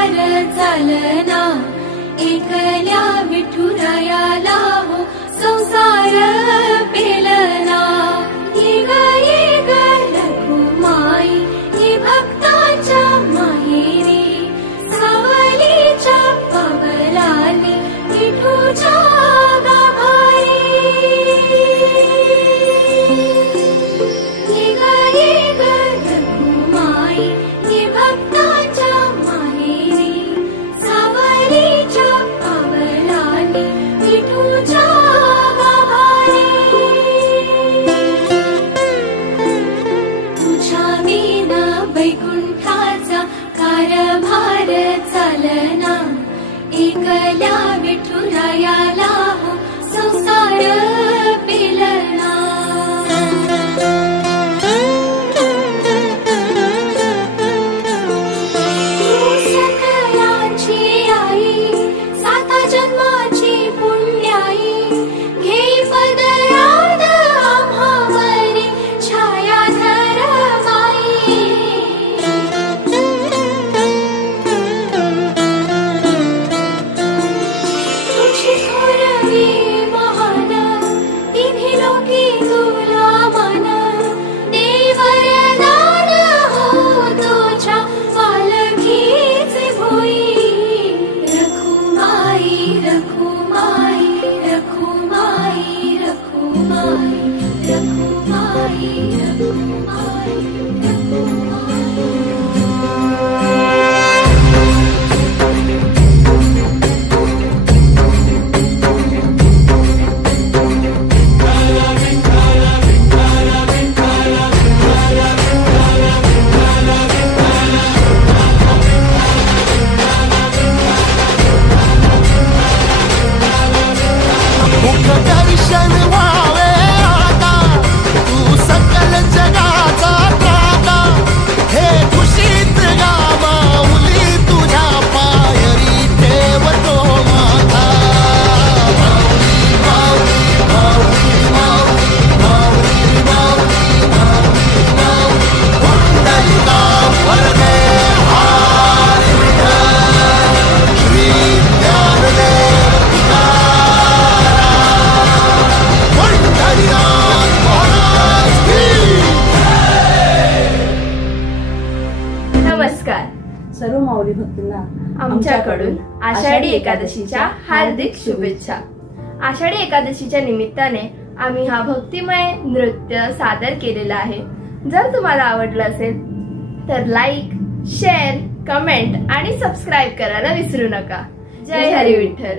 भार चालना एकल्या विठुरायाला हो संसार पेलना। ये ग रखुमाई ये भक्ताच्या माहेरी सावलीच्या पवलानी विठूच्या गाभारी। ये ग रखुमाई ये भक्ताच्या माहेरी सावलीच्या पवलानी विठूच्या गाभारी। तुझ्या विना वैकुंठाचा कारभार चालना एकल्या विठुरायाला हो संसार पेलना। सकलांची आई साता जन्माची पुण्याई घे पदरात आम्हावरी छायाधर माई। तुझी थोरवी महान तिन्ही लोकी तुला मन दे वरदान हो तुझ्या पालखीचे भोई। रखुमाई रखुमाई रखुमाई रखुमाई रखुमाई रखुमाई दर्शन व्हावे आता तू सकल जगाचा त्राता। हे खुशीत गा माऊली तुझ्या पायरी ठेवतो माथा। माऊली माऊली माऊली माऊली माऊली माऊली माऊली पुंडलिका वरदे हरी विठ्ठल श्री ज्ञानदेव नमस्कार सर्व माऊली भक्तांना आमच्याकडून आषाढी एकादशीच्या हार्दिक शुभेच्छा। आषाढी एकादशीच्या निमित्ताने आम्ही हा भक्तिमय नृत्य सादर केलेला आहे। जर तुम्हाला आवडलं असेल तर लाईक, शेअर, कमेंट आणि सबस्क्राईब करायला विसरू नका। जय हरी विठ्ठल।